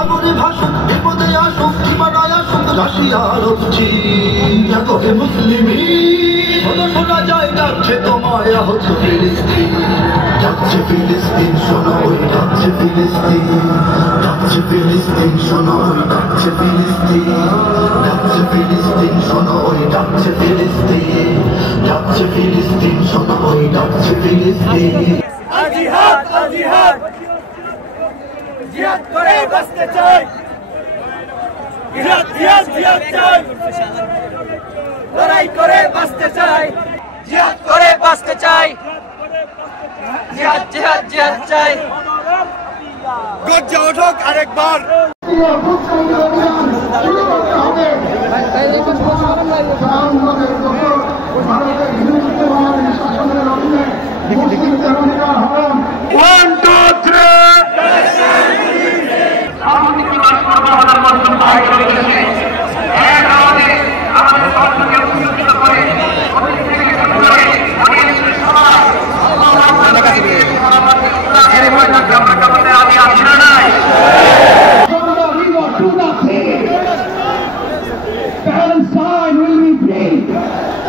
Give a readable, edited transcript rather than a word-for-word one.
সাগরে ভাসুক বিপদে আসুক সীমানায় আসুক রাশিয়ার চীন মুসলিমি শোনা যায় ডাকছে তোমায় আহত ফিলিস্তিন ডাকছে ফিলিস্তিন শোনো ওই ডাকছে ফিলিস্তিন ডাকছে ফিলিস্তিন শোনো ওই ডাকছে ফিলিস্তিন ডাকছে ফিলিস্তিন শোনো ওই ডাকছে ফিলিস্তিন ডাকছে ফিলিস্তিন শোনো ওই ডাকছে ফিলিস্তিন জিহাদ জিহাদ জিহাদ করে বাঁচতে চাই জিহাদ জিহাদ জিহাদ চাই লড়াই করে বাঁচতে চাই জিহাদ করে বাঁচতে চাই জিহাদ জিহাদ জিহাদ চাই গর্জে ওঠক আরেকবার Palestine will be free.